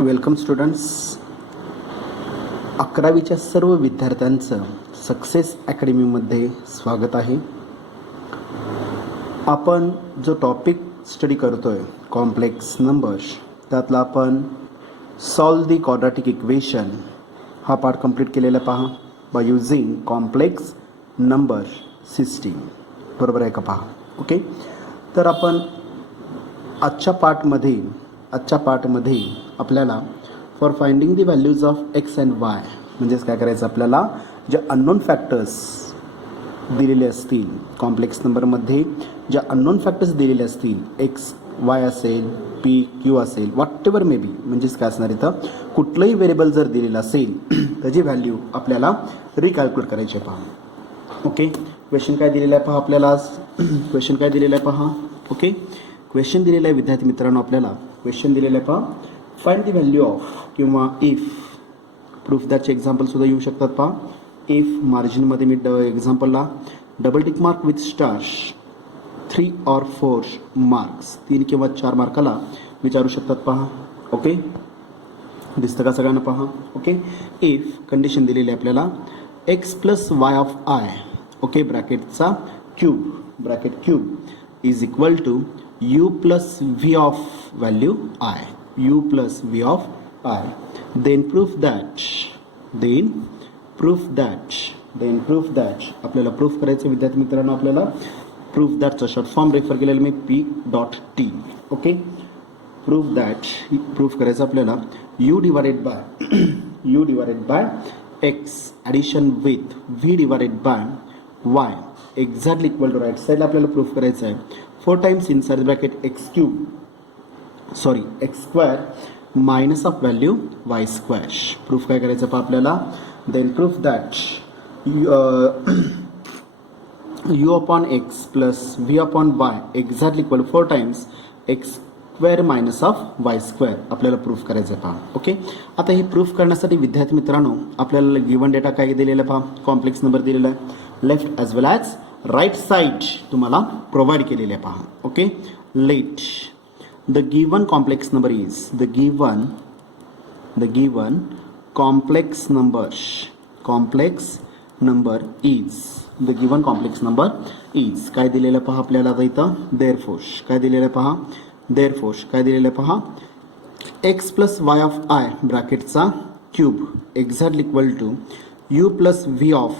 Welcome students. 11वीच्या सर्व विद्यार्थ्यांचं success अकॅडमीमध्ये स्वागत आहे. आपण जो टॉपिक स्टडी करतोय कॉम्प्लेक्स नंबर्स, त्यातला आपण सॉल्व दी क्वाड्रॅटिक इक्वेशन हा पार्ट कंप्लीट केलेला पहा by using complex number system. बरोबर आहे का पहा. ओके, तर आपण आजच्या पार्टमध्ये आपल्याला for finding the values of x and Y, म्हणजेच काय करायचं, आपल्याला जे अननोन फॅक्टर्स दिलेले असतील कॉम्प्लेक्स नंबरमध्ये, ज्या अननोन फॅक्टर्स दिलेले असतील, एक्स वाय असेल, पी क्यू असेल, व्हॉट एव्हर मे बी, म्हणजेच काय असणार, इथं कुठलंही व्हेरिएबल जर दिलेलं असेल त्याची व्हॅल्यू आपल्याला रिकॅल्क्युलेट करायची पहा. ओके, क्वेश्चन काय दिलेलं आहे पहा आपल्याला आज. क्वेश्चन काय दिलेलं आहे पहा. ओके, क्वेश्चन दिलेलं आहे विद्यार्थी मित्रांनो, आपल्याला क्वेश्चन दिलेलं आहे पहा, फाइंड दी व्हॅल्यू ऑफ किंवा इफ. प्रूफ दॅटचे एक्झाम्पलसुद्धा येऊ शकतात पहा. इफ मार्जिनमध्ये मी एक्झाम्पलला double tick mark with stars 3 or 4 marks, 3 किंवा 4 मार्काला विचारू शकतात पहा. ओके, दिसतं का सगळ्यांना पहा. ओके, इफ कंडिशन दिलेली आहे आपल्याला X plus Y of I, okay, ब्रॅकेटचा cube, bracket cube is equal to u plus v of value I, u plus v of I. Then prove that आपल्याला प्रूफ करायचं विद्यार्थी मित्रांनो, आपल्याला प्रूफ दॅटचा शॉर्ट फॉर्म रेफर केलेला मी P.T. Okay, proof करायचं आपल्याला u divided by x addition with v divided by y exactly equal to right साईडला आपल्याला प्रूफ करायचं आहे 4 times inside bracket x square minus of value y square. Proof काय करायचं पहा आपल्याला. Then proof that u upon x plus v upon y exactly equal 4 times x square minus of y square आपल्याला proof करायचं पहा. Okay, आता हे proof करण्यासाठी विद्यार्थी मित्रांनो आपल्याला गिवन डेटा काय दिलेला पहा, कॉम्प्लेक्स नंबर दिलेला आहे, लेफ्ट ॲज वेल ॲज राईट साइड तुम्हाला प्रोव्हाइड केलेले आहे पहा. Okay, let the given complex number is the given complex number is काय दिलेलं पहा आपल्याला आता इथं. देअरफोर काय दिलेलं पहा, X plus Y of I ब्रॅकेटचा cube exactly equal to you plus V of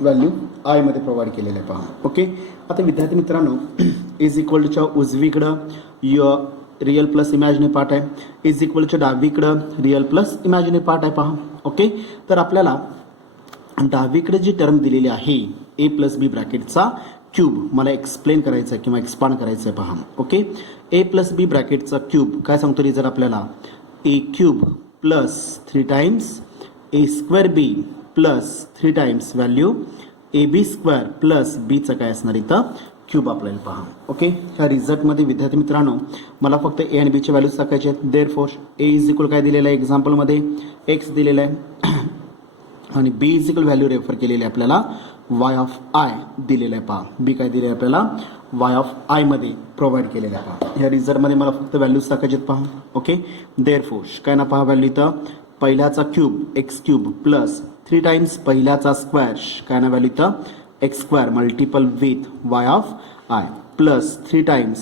value I मध्ये प्रोव्हाइड केलेलं आहे पहा. ओके, आता विद्यार्थी मित्रांनो इज इक्वल टूच्या उजवीकडं रिअल प्लस इमॅजिनरी पार्ट आहे, इज इक्वल टूच्या डावीकडं रिअल प्लस इमॅजिनरी पार्ट आहे पहा. ओके, तर आपल्याला डावीकडे जी टर्म दिलेली आहे ए प्लस बी ब्रॅकेटचा क्यूब मला एक्सप्लेन करायचं आहे किंवा एक्सपांड करायचं आहे पहा. ओके, ए प्लस बी ब्रॅकेटचा क्यूब काय सांगतो रिझल्ट आपल्याला, A cube plus 3 times A square B plus 3 times value A B square plus बीचं काय असणार इथं क्यूब आपल्याला पहा. ओके, ह्या रिझल्टमध्ये विद्यार्थी मित्रांनो मला फक्त ए आणि बीचे व्हॅल्यूज टाकायचे आहेत. देअरफोर ए इज इक्वल काय दिलेलं आहे एक्झाम्पलमध्ये एक्स दिलेलं आहे आणि बी इज इक्वल व्हॅल्यू रेफर केलेली आहे आपल्याला वाय ऑफ आय दिलेलं आहे पहा. बी काय दिले आहे आपल्याला वाय ऑफ आय मध्ये प्रोव्हाइड केलेलं आहे पहा. ह्या रिझल्टमध्ये मला फक्त व्हॅल्यूज टाकायचे आहेत पहा. ओके, देअरफोर काय ना पहा व्हॅल्यू इथं पहिल्याचा cube X cube plus 3 times पहिल्याचा स्क्वेअर काय ना व्हॅल्यू इथं X square multiple with Y of I plus 3 times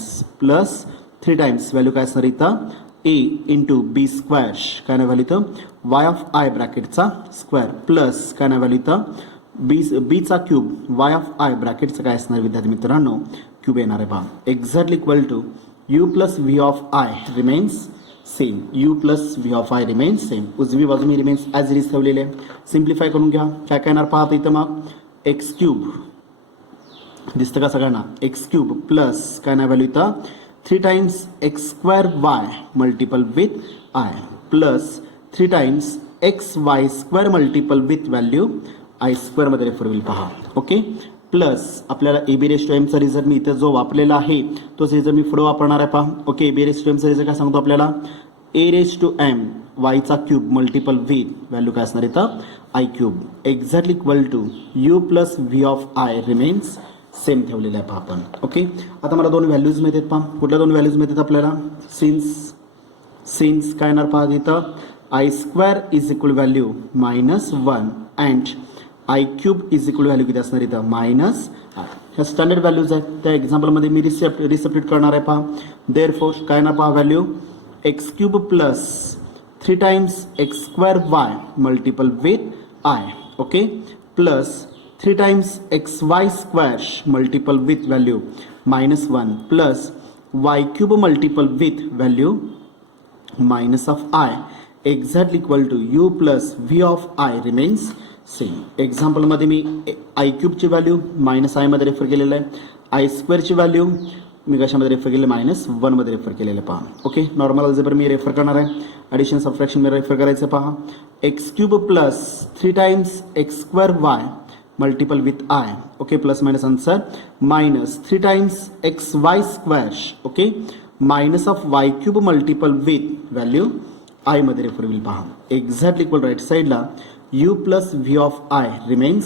value काय असणार इथं ए इंटू बी स्क्वेअर काय ना व्हॅल्यू इथं वाय ऑफ आय ब्रॅकेटचा स्क्वेअर प्लस काय ना व्हॅल्यू इथं बीचा क्यूब वाय ऑफ आय ब्रॅकेटचं काय असणार विद्यार्थी मित्रांनो क्यूब येणार आहे पहा. Exactly equal to you plus V of I remains same, U plus V of I remains same, उजवी बाजू मी रिमेन्स ॲज इट इज ठेवलेले आहे. सिम्प्लिफाय करून घ्या, काय काय येणार पाहता इथं मग एक्स क्यूब दिसतं का सगळ्यांना, एक्स क्यूब प्लस काय नाही व्हॅल्यू इथं 3 times X square Y multiple with I plus 3 times X Y square multiple with value I square मध्ये रेफर होईल पहा. ओके, प्लस आपल्याला ए बी रेस टू एमचा रिझल्ट मी इथं जो वापरलेला आहे तोच रिझल्ट मी पुढे वापरणार आहे पहा. Okay, A B raise to एमचा रिझल्ट काय सांगतो आपल्याला, ए रेस टू एम वायचा क्यूब मल्टिपल विथ व्हॅल्यू काय असणार इथं I cube exactly equal to you plus V of I remains same ठेवलेलं आहे पहा आपण. ओके, आता मला दोन व्हॅल्यूज मिळतात पहा. कुठल्या दोन व्हॅल्यूज मिळतात आपल्याला, सिन्स काय येणार पहा तिथं I square is equal value -1 and I cube is equal value किती असणार इथं -. ह्या स्टँडर्ड व्हॅल्यूज आहेत त्या एक्झाम्पलमध्ये मी रिसेप्टेड करणार आहे पहा. देअरफॉर काय ना पहा value X cube plus 3 times x square Y multiple with I okay plus 3 times x Y square multiple with value -1 plus Y cube multiple with value minus of I exactly equal to you plus V of I remains same. एक्झाम्पलमध्ये मी I क्यूबची value -i मध्ये refer केलेलं आहे. I स्क्वेअरची value मी कशामध्ये refer केलेलं -1 मध्ये refer केलेलं पहा. ओके नॉर्मल अल्जेब्रा मी रेफर करणार आहे. ॲडिशन सबट्रॅक्शन मी रेफर करायचं पहा. X cube plus 3 times x square Y multiple with I okay plus minus answer -3 times x Y square okay minus of Y cube multiple with value I मध्ये refer होईल पहा. Exactly equal right साईडला u plus V of I remains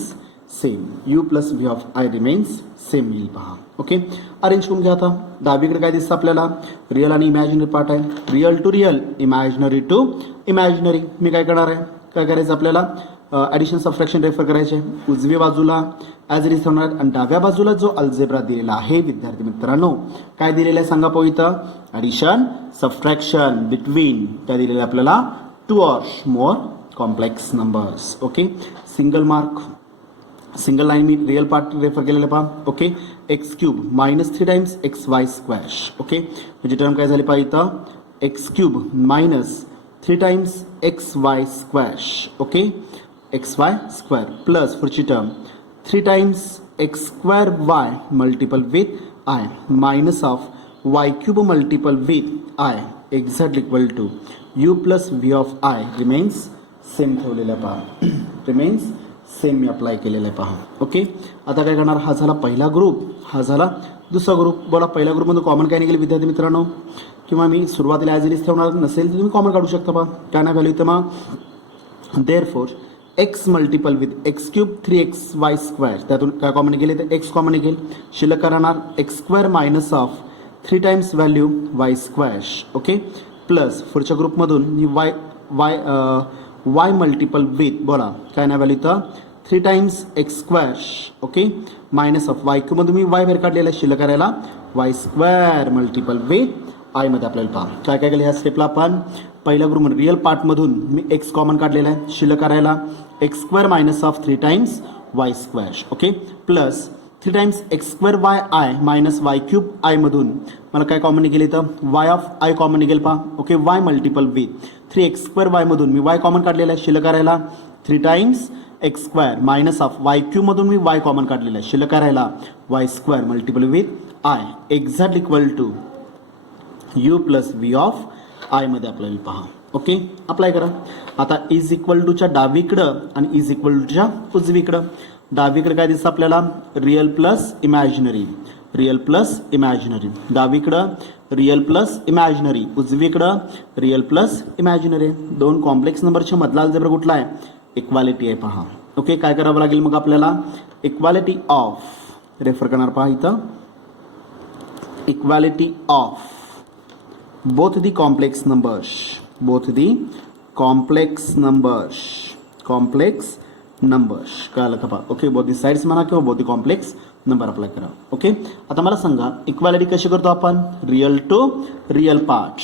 same. u plus V of I remains same येईल पहा. Okay arrange करून घ्या. आता डावीकडे काय दिसतं आपल्याला रिअल आणि इमॅजिनरी पार्ट आहे. Real to real imaginary to imaginary. मी काय करणार आहे काय करायचं आपल्याला ॲडिशन सबट्रॅक्शन रेफर करायचे. उजव्या बाजूला ॲज इट इज होणार आणि डाव्या बाजूला जो अल्जेब्रा दिलेला आहे विद्यार्थी मित्रांनो काय दिलेलं आहे सांगा पाहू इथं ॲडिशन सबट्रॅक्शन बिटवीन काय दिलेलं आहे आपल्याला 2 or more complex numbers. Okay single mark single line मी रिअल पार्ट रेफर केलेलं पहा. Okay X cube -3 times x Y square okay म्हणजे टर्म काय झाली पाहिजे इथं X cube -3 times x Y square okay X Y square plus पुढची term 3 times x square Y multiple with I minus of Y cube multiple with I exactly equal to you plus V of I remains same ठेवलेलं आहे पहा. Remains same मी apply केलेलं आहे पहा. Okay आता काय करणार हा झाला पहिला ग्रुप हा झाला दुसरा ग्रुप. बोला पहिल्या ग्रुपमधून कॉमन काय निघेल विद्यार्थी मित्रांनो किंवा मी सुरुवातीला ॲज इट इज ठेवणार नसेल तर तुम्ही कॉमन काढू शकता पहा. काय नाही व्हॅल्यू तर मग therefore x multiple with x cube 3xy square त्यातून काय कॉमन निघेल तर एक्स कॉमन निघेल. शिल्लक राहणार x square minus of 3 times value y square okay plus पुढच्या ग्रुपमधून मी वाय मल्टिपल विथ बोला काय नाही व्हॅल्यू तर 3 times x square okay minus of Y क्यूबमधून मी वाय बाहेर काढलेला आहे शिल्लक करायला Y square multiple with I मध्ये आपल्याला पहा. काय काय केलं ह्या स्टेपला आपण पहिल्या ग्रुपमध्ये रिअल पार्टमधून मी एक्स कॉमन काढलेला आहे शिल्लक करायला x square minus of 3 times Y square okay plus 3 times x square y i minus y cube I मधून मला काय कॉमन निघेल इथं वाय ऑफ आय कॉमन निघेल पहा. Okay y multiple with 3x square y मधून मी वाय कॉमन काढलेला आहे शिल्लक करायला 3 times x square minus of Y cube मधून मी वाय कॉमन काढलेला आहे शिल्लक करायला Y square multiple with i exact equal to you plus V of I मध्ये आपल्याला पहा. ओके अप्लाय करा. आता इज इक्वल टूच्या डावीकडं आणि इज इक्वल टूच्या उजवीकडं. डावीकडे काय दिसतं आपल्याला real plus imaginary real plus imaginary. डावीकडं रिअल प्लस इमॅजिनरी उजवीकडं रिअल प्लस इमॅजिनरी. दोन कॉम्प्लेक्स नंबरच्या मधला अल्जेब्रा कुठला आहे इक्वालिटी आहे पहा. ओके काय करावं लागेल मग आपल्याला इक्वालिटी ऑफ रेफर करणार पहा इथं equality of both the complex numbers कळालं का पहा. ओके both the sides म्हणा किंवा both the complex number apply करा. ओके आता मला सांगा इक्वालिटी कशी करतो आपण रिअल टू रिअल पार्ट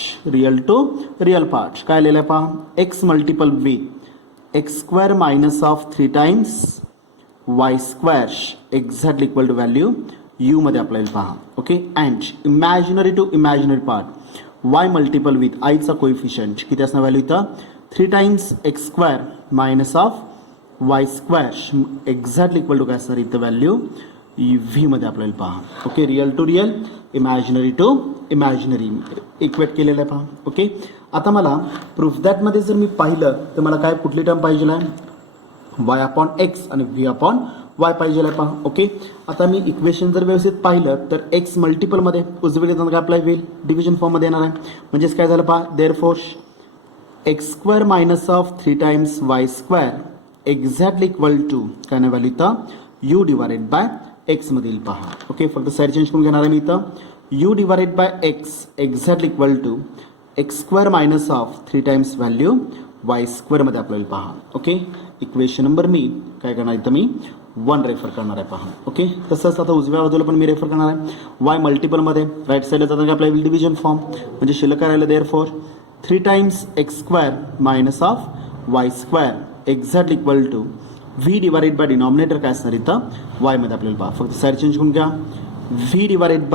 काय लिहिलं आहे पहा x multiple with x square minus of 3 times Y square exactly equal to value u मध्ये अप्लाय पहा. Okay and imaginary to imaginary part y multiple with आयचा कोइफिशियंट किती असणार व्हॅल्यू इथं 3 times x square minus of Y square exactly equal to काय असणार इथं value v मध्ये आपल्याला पहा. Okay real to real imaginary to imaginary equate केलेलं आहे पहा. ओके आता मला प्रूफ दॅट मध्ये जर मी पाहिलं तर मला काय कुठली टर्म पाहिजे आहे वाय अपॉन एक्स आणि व्ही अपॉन वाय पाहिजे आहे पहा. ओके आता मी इक्वेशन जर व्यवस्थित पाहिलं तर एक्स मल्टिपलमध्ये उजवीकडे काय अप्लाय होईल डिव्हिजन फॉर्ममध्ये येणार आहे. म्हणजेच काय झालं पहा therefore x square minus of 3 times Y square exactly equal to काय नाही व्हॅल्यू इथं यू डिवायडेड बाय एक्स मध्ये येईल पहा. ओके फक्त साईड चेंज करून घेणार आहे मी इथं u divided by x exactly equal to x square minus of 3 times value y स्क्वेअरमध्ये आपल्याला पहा. ओके, इक्वेशन नंबर मी काय करणार इथं मी 1 रेफर करणार आहे पहा. ओके, तसंच आता उजव्या बाजूला पण मी रेफर करणार आहे वाय मल्टिपलमध्ये. राईट साईडला जाताना आपल्याला विल डिव्हिजन फॉर्म म्हणजे शिल्लक राहिलं therefore 3 times x square minus of Y square exact equal to v divided by denominator काय असणार इथं वायमध्ये आपल्याला पहा. फक्त साईड चेंज करून घ्या. V divided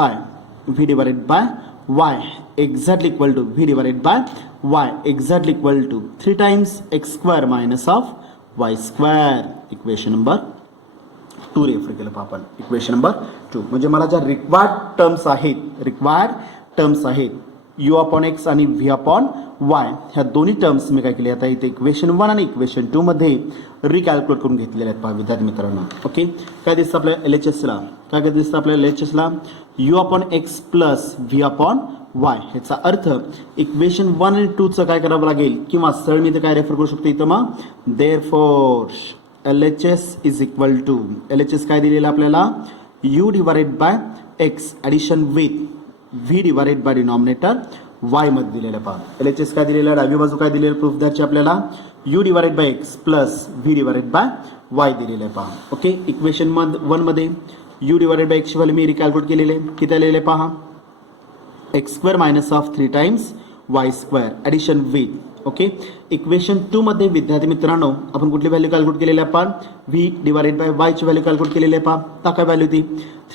by y exactly equal to v divided by y exactly equal to 3 times x square minus of Y square. Equation number 2 refer केलं आपण. इक्वेशन नंबर 2 म्हणजे मला ज्या रिक्वायर्ड टर्म्स आहेत यू अपॉन एक्स आणि व्ही अपॉन वाय ह्या दोन्ही टर्म्स मी काय केले आता इथे इक्वेशन 1 आणि इक्वेशन 2 मध्ये रिकॅल्क्युलेट करून घेतलेले आहेत पहा विद्यार्थी मित्रांनो. ओके, काय दिसतं आपल्या LHSला काय दिसतं आपल्या LHSला U upon x plus V upon Y. ह्याचा अर्थ इक्वेशन 1 आणि 2चं काय करावं लागेल किंवा सरळ मी इथं काय रेफर करू शकतो इथं मग therefore LHS is equal to LHS काय दिलेलं आपल्याला u divided by x addition with v divided by denominator y मध्ये दिलेलं पहा. LHS काय दिलेलं डावी बाजू काय दिलेलं प्रूफ द्यायची आपल्याला u divided by x plus V divided by Y दिलेलं आहे पहा. ओके, इक्वेशन 1 मध्ये यू डिवाइडेड बाय एक्सची व्हॅल्यू मी रिकॅल्क्युलेट केलेले किती आलेले पहा x square minus of 3 times Y square addition with. Okay, equation 2 मध्ये विद्यार्थी मित्रांनो आपण कुठली व्हॅल्यू कॅल्क्युलेट केलेली आपण व्ही डिवाइडेड बाय वायची व्हॅल्यू कॅल्क्युलेट केलेली आहे पहा. काय व्हॅल्यू ती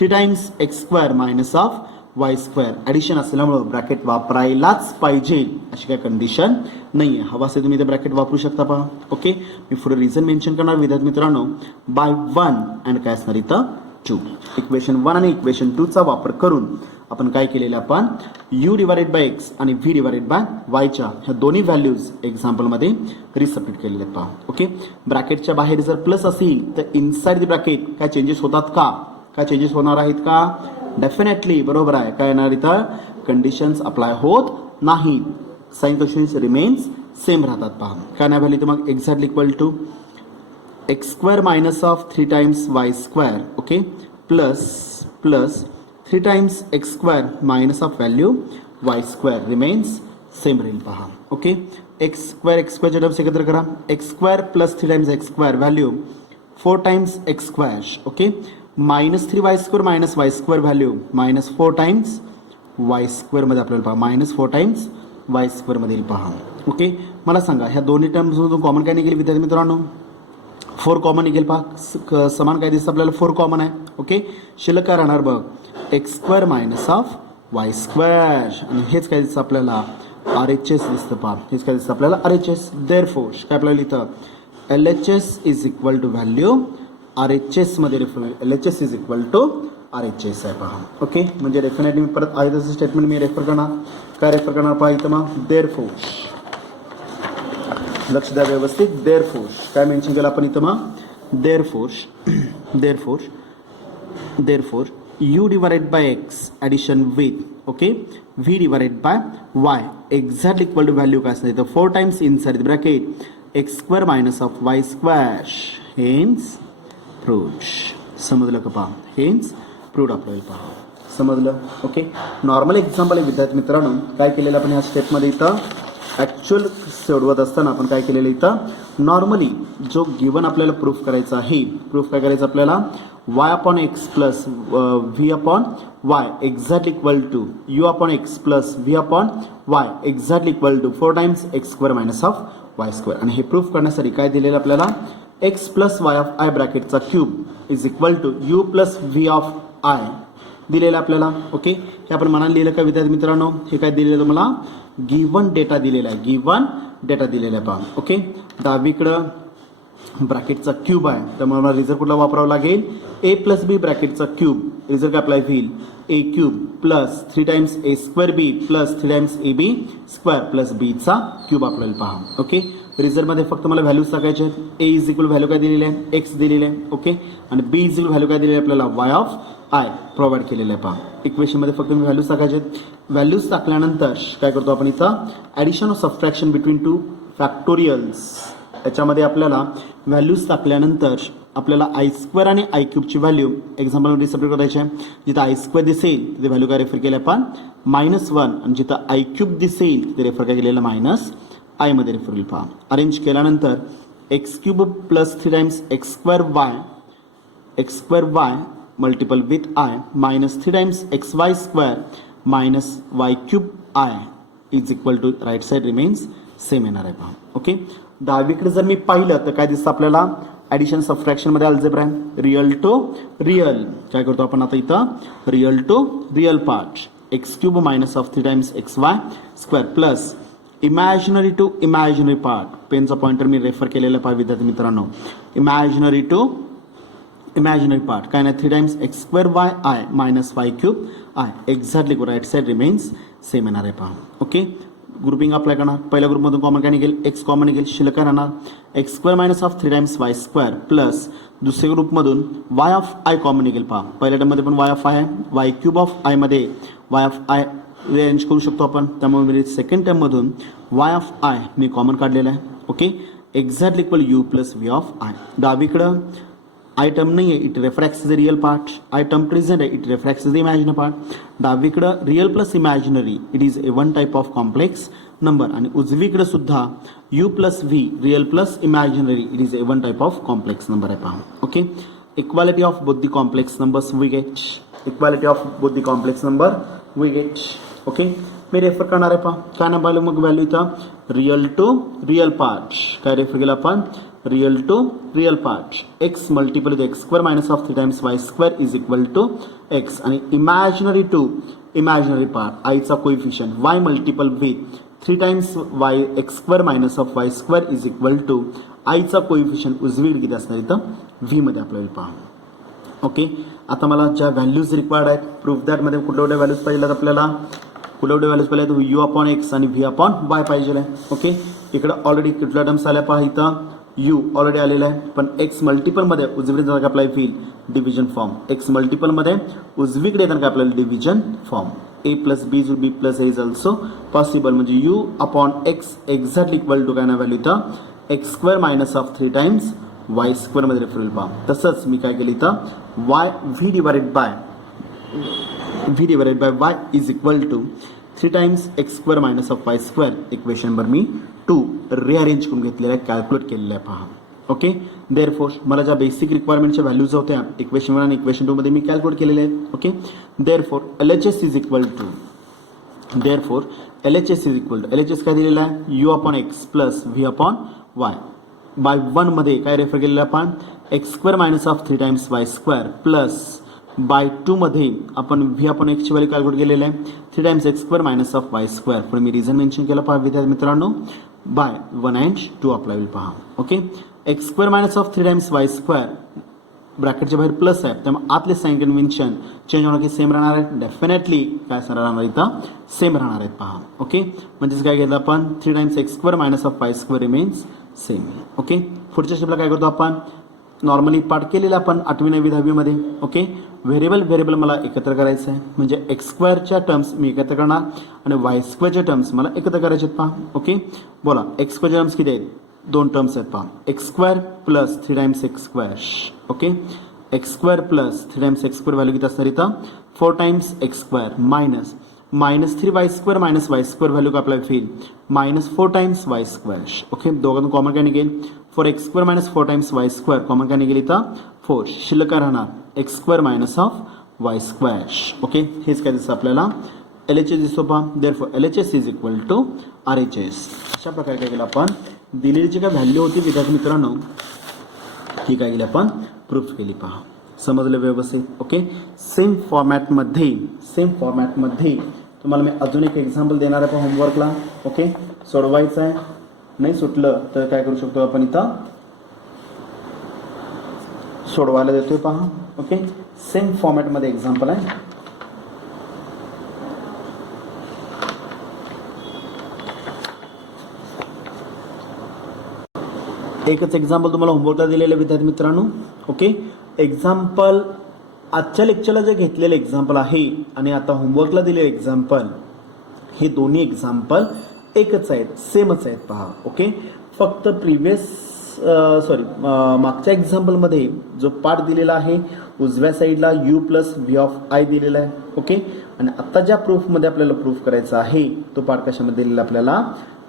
3 times x square minus of Y square addition असल्यामुळं ब्रॅकेट वापरायलाच पाहिजे अशी काय कंडिशन नाही आहे. हवा असेल तुम्ही ते ब्रॅकेट वापरू शकता पहा. ओके, मी पुढे रिझन मेन्शन करणार विद्यार्थी मित्रांनो बाय 1 अँड काय असणार इथं 2. इक्वेशन 1 आणि इक्वेशन 2चा वापर करून आपण काय केलेलं आपण यू डिवाइडेड बाय एक्स आणि व्ही डिवाइडेड बाय वायच्या ह्या दोन्ही व्हॅल्यूज एक्झाम्पलमध्ये रिसब्स्टिट्यूट केलेले आहेत पहा. ओके, ब्रॅकेटच्या बाहेर जर प्लस असेल तर इनसाइड द ब्रॅकेट काय चेंजेस होतात का काय चेंजेस होणार आहेत का डेफिनेटली बरोबर आहे. काय येणार इथं कंडिशन्स अप्लाय होत नाही. साइन क्वेश्चन्स रिमेन्स सेम राहतात पहा. काय नाही व्हॅल्यू तर मग exactly equal to x square minus of 3 times Y square. Okay, plus 3 times x square minus of value y square remains same राहील पहा. ओके, एक्स स्क्वेअरच्या टर्म्स एकत्र करा. X square plus 3 times x square value 4 times x square. Okay, minus 3 y square minus y square value minus 4 times y स्क्वेअरमध्ये आपल्याला पहा minus 4 times y स्क्वेअरमध्ये येईल पहा. ओके, मला सांगा ह्या दोन्ही टर्म्समधून कॉमन काय निघेल विद्यार्थी मित्रांनो 4 कॉमन निघेल पहा. समान काय दिसतं आपल्याला 4 कॉमन आहे. ओके, शिल्लक काय राहणार बघ x square minus of Y square आणि हेच काय दिसतं आपल्याला RHS दिसतं पहा. हेच काय दिसतं आपल्याला RHS. देअरफॉर काय आपल्याला इथं LHS is equal to value RHS मध्ये LHS is equal to RHS आहे पहा. ओके, म्हणजे डेफिनेटली मी परत आहे तसं स्टेटमेंट मी रेफर करणार. काय रेफर करणार पहा इथं मग देअरफॉर लक्ष द्या व्यवस्थित. देअरफॉर काय मेन्शन केलं आपण इथं मग therefore u divided by x addition with okay v divided by y exact equal to value काय असणार इथं 4 times inside the bracket x square minus of Y square. Hence proved. समजलं का पहा. हेन्स प्रूव्ड आपल्याला पहा. समजलं. ओके, नॉर्मल एक्झाम्पल आहे विद्यार्थी मित्रांनो. काय केलेलं आपण ह्या स्टेपमध्ये इथं ॲक्च्युअल सोडवत असताना आपण काय केलेलं इथं नॉर्मली जो गिवन आपल्याला प्रूफ करायचा आहे प्रूफ काय करायचं आपल्याला y upon x plus V upon Y exact equal to U upon x plus V upon Y exact equal to 4 times x square minus of Y square. आणि हे proof करण्यासाठी काय दिलेलं आपल्याला X plus Y of I ब्रॅकेटचा cube is equal to you plus V of I दिलेलं आपल्याला. Okay, हे आपण मनाला लिहिलं का विद्यार्थी मित्रांनो. हे काय दिलेलं तुम्हाला गिवन डेटा दिलेला आहे. गिवन डेटा दिलेला आहे पहा. ओके, डावीकडं ब्रॅकेटचा क्यूब आहे तर मला रिझल्ट कुठला वापरावा लागेल ए प्लस बी ब्रॅकेटचा क्यूब रिझल्ट काय अप्लाय होईल A cube plus 3 times A square B plus 3 times A B square plus बीचा क्यूब आपल्याला पहा. ओके, रिझल्टमध्ये फक्त मला व्हॅल्यूज टाकायचे आहेत. ए इज इक्वल व्हॅल्यू काय दिलेली आहे एक्स दिलेले आहे. ओके, आणि बी इज इक्वल व्हॅल्यू काय दिलेली आहे आपल्याला वाय ऑफ आय प्रोव्हाइड केलेलं आहे पहा. इक्वेशनमध्ये फक्त मी व्हॅल्यूज टाकायचे आहेत. व्हॅल्यूज टाकल्यानंतर काय करतो आपण इथं addition of subtraction between 2 factorials. याच्यामध्ये आपल्याला व्हॅल्यूज टाकल्यानंतर आपल्याला आय स्क्वेअर आणि आय क्यूबची व्हॅल्यू एक्झाम्पलमध्ये सेपरेट करायची आहे. जिथं आय स्क्वेअर दिसेल तिथे व्हॅल्यू काय रेफर केली आपण -1 आणि जिथं आय क्यूब दिसेल तिथे रेफर काय केलेलं -i मध्ये रेफर केलं. पहा अरेंज केल्यानंतर x cube plus 3 times x square Y multiple with I minus 3 times x Y square minus y cube i is equal to right side remains same येणार आहे. पहा ओके. डावीकडे जर मी पाहिलं तर काय दिसतं आपल्याला ॲडिशन सबट्रॅक्शन मध्ये अल्जेब्रा आहे. रिअल टू रिअल काय करतो आपण आता इथं real to real part x cube minus of 3 times x Y square plus imaginary to imaginary part. पेनचा पॉइंटर मी रेफर केलेला पहा विद्यार्थी मित्रांनो. इमॅजिनरी टू इमॅजिनरी पार्ट काय नाही 3 times x square y i minus y cube i exactly right side remains same येणार आहे. पहा ओके. ग्रुपिंग अप्लाय करणार. पहिल्या ग्रुपमधून कॉमन काय निघेल एक्स कॉमन निघेल शिल्लक काय राहणार x square minus of 3 times Y square plus दुसऱ्या ग्रुपमधून वाय ऑफ आय कॉमन निघेल. पहा पहिल्या टर्ममध्ये पण वाय ऑफ आय आहे. वाय क्यूब ऑफ आय मध्ये वाय ऑफ आय रिअरेंज करू शकतो आपण. त्यामुळे सेकंड टर्ममधून वाय ऑफ आय मी कॉमन काढलेला आहे. Okay. Exactly equal U plus V of I. डावीकडं आय टर्म नाही आहे it refers is the real part. I term present आहे it refers is the imaginary part. डावीकडं real plus imaginary it is a one type of complex number आणि उजवीकडे सुद्धा u plus v real plus imaginary it is a one type of complex number आहे. पहा okay. Equality of both the complex numbers we get. Equality of both the complex number we get. Okay. मी refer करणार आहे. पहा काय ना पाहिलं मग व्हॅल्यू इथं रिअल टू रिअल पार्ट काय रेफर केलं आपण real to real part x multiple with x square minus of 3 times Y square is equal to x आणि इमॅजिनरी टू इमॅजिनरी पार्ट आयचा coefficient y multiple with 3 times y x square minus of Y square is equal to आयचा coefficient उजवीकडे किती असणार इथं V मध्ये आपल्याला पहा. ओके. आता मला ज्या व्हॅल्यूज रिक्वायर्ड आहेत प्रूफ दॅट मध्ये कुठल्या कुठल्या व्हॅल्यूज पाहिजेत आपल्याला कुठल्या कुठल्या व्हॅल्यूज पाहिजे यू अपॉन एक्स आणि व्ही अपॉन वाय पाहिजे आहे. ओके. इकडे ऑलरेडी कुठल्या टर्म्स आल्या पहा इथं यू ऑलरेडी आलेला आहे पण एक्स मल्टिपलमध्ये उजवीकडे जाणार काय आपल्याला होईल डिव्हिजन फॉर्म. एक्स मल्टिपलमध्ये उजवीकडे येणार काय आपल्याला division form. A plus B is B plus A is also possible म्हणजे U upon X exactly equal to काय ना व्हॅल्यू इथं X square minus of 3 times Y square मध्ये रेफर होईल. पहा तसंच मी काय केलं इथं Y V divided by Y is equal to 3 times x square minus of Y square equation number मी 2 रिअरेंज करून घेतलेलं आहे कॅल्क्युलेट केलेलं आहे. पहा ओके. देअरफोर मला ज्या बेसिक रिक्वायरमेंटच्या व्हॅल्यूज होत्या इक्वेशन 1 आणि इक्वेशन 2 मध्ये मी कॅल्क्युलेट केलेले आहेत. Okay. Therefore LHS is equal to LHS काय दिलेला आहे u upon x plus V upon y by 1 मध्ये काय रेफर केलेलं आपण x square minus of 3 times Y square plus by 2 मध्ये आपण व्ही अपॉन एक्सची व्हॅल्यू कॅल्क्युलेट केलेलं आहे 3 times x square minus of Y square. पण मी रिझन मेन्शन केलं पहा विद्यार्थी मित्रांनो बाय 1 and 2 अप्लाय होईल. पहा okay. X square minus of 3 times Y square ब्रॅकेटच्या बाहेर प्लस आहे त्यामुळे आतले साइन कन्व्हेन्शन चेंज होणं की सेम राहणार आहे. डेफिनेटली काय राहणार इथं सेम राहणार आहेत. पहा ओके. म्हणजेच काय घेतलं आपण 3 times x square minus of Y square remains same. Okay. पुढच्या स्टेपला काय करतो आपण नॉर्मली पार्ट केलेला आपण 8वी 9वी 10वी मध्ये. ओके. व्हेरिएबल मला एकत्र करायचं आहे म्हणजे एक्स स्क्वेअरच्या टर्म्स मी एकत्र करणार आणि वाय स्क्वेअरच्या टर्म्स मला एकत्र करायचे आहेत. पहा ओके. बोला एक्स स्क्वेअरच्या टर्म्स किती आहेत 2 टर्म्स आहेत. पहा x square plus 3 times x square. Okay. X square plus 3 times x square value किती असणार इथं 4 times x square minus 3 y square minus y square value का आपल्याला होईल -4 टाइम्स वाय स्क्वेअर. ओके. दोघांना कॉमन काय निघेल 4 x square minus 4 times Y square common काय निघेल इथं 4 शिल्लक काय राहणार x square minus of Y square. Okay. हेच काय दिसतं आपल्याला LHS दिसतो. पहा therefore LHS is equal to RHS. अशा प्रकारे काय केलं आपण दिलेली जी काय व्हॅल्यू होती विद्यार्थी मित्रांनो ही काय केली आपण प्रूफ केली. पहा समजलं व्यवस्थित. ओके. सेम फॉर्मॅटमध्ये तुम्हाला मी अजून एक एक्झाम्पल देणार आहे पहा होमवर्कला. ओके. सोडवायचं आहे नाही सुटलं तर काय करू शकतो आपण इथं सोडवायला देतोय. पहा ओके. सेम फॉर्मॅटमध्ये एक्झाम्पल आहे. एकच एक्झाम्पल तुम्हाला होमवर्कला दिलेलं आहे विद्यार्थी मित्रांनो. ओके. एक्झाम्पल आजच्या लेक्चरला जे घेतलेलं एक्झाम्पल आहे आणि आता होमवर्कला दिलेलं एक्झाम्पल हे दोन्ही एक्झाम्पल एकच आहेत सेमच आहेत. पहा ओके. फक्त प्रिव्हियस मागच्या एक्झाम्पलमध्ये जो पार्ट दिलेला आहे उजव्या साईडला u plus V of I दिलेला आहे. ओके, आणि आता ज्या प्रूफमध्ये आपल्याला प्रूफ करायचा आहे तो पार्ट कशामध्ये दिलेला आपल्याला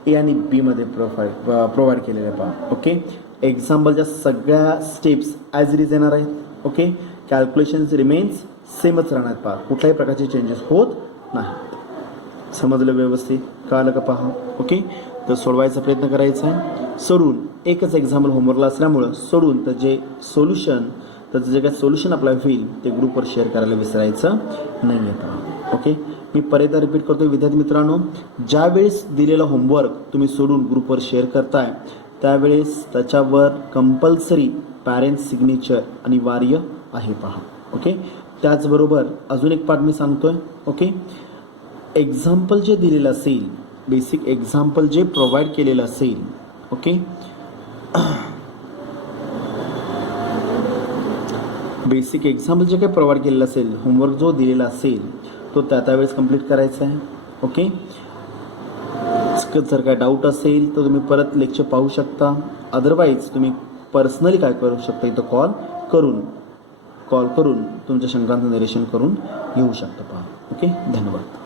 ए आणि बी मध्ये प्रोव्हाइड केलेला आहे पहा. ओके, एक्झाम्पलच्या सगळ्या स्टेप्स ॲज इट इज येणार आहेत. ओके, कॅल्क्युलेशन्स रिमेन्स सेमच राहणार पहा, कुठल्याही प्रकारचे चेंजेस होत नाहीत. समजलं व्यवस्थित, कळालं का पहा. ओके, तर सोडवायचा प्रयत्न करायचा आहे. सोडून एकच एक्झाम्पल होमवर्कला असल्यामुळं सोडून त्याचं जे काही सोल्युशन आपल्याला होईल ते ग्रुपवर शेअर करायला विसरायचं नाही आहे. ओके, मी परत रिपीट करतो विद्यार्थी मित्रांनो, ज्यावेळेस दिलेलं होमवर्क तुम्ही सोडून ग्रुपवर शेअर करताय त्यावेळेस त्याच्यावर कंपल्सरी पॅरेंट्स सिग्नेचर अनिवार्य आहे पहा. ओके, त्याचबरोबर अजून एक पार्ट मी सांगतोय. ओके, एक्झाम्पल जे दिलेलं असेल, बेसिक एक्झाम्पल जे प्रोव्हाइड केलेलं असेल, ओके, बेसिक एक्झाम्पल जे काही प्रोव्हाइड केलेलं असेल, होमवर्क जो दिलेला असेल तो त्यावेळेस कंप्लीट करायचा आहे. ओके, जर काय डाऊट असेल तर तुम्ही परत लेक्चर पाहू शकता, अदरवाईज तुम्ही पर्सनली काय करू शकता, इथं कॉल करून तुमच्या शंकांचं निरीक्षण करून घेऊ शकता पहा. ओके, धन्यवाद.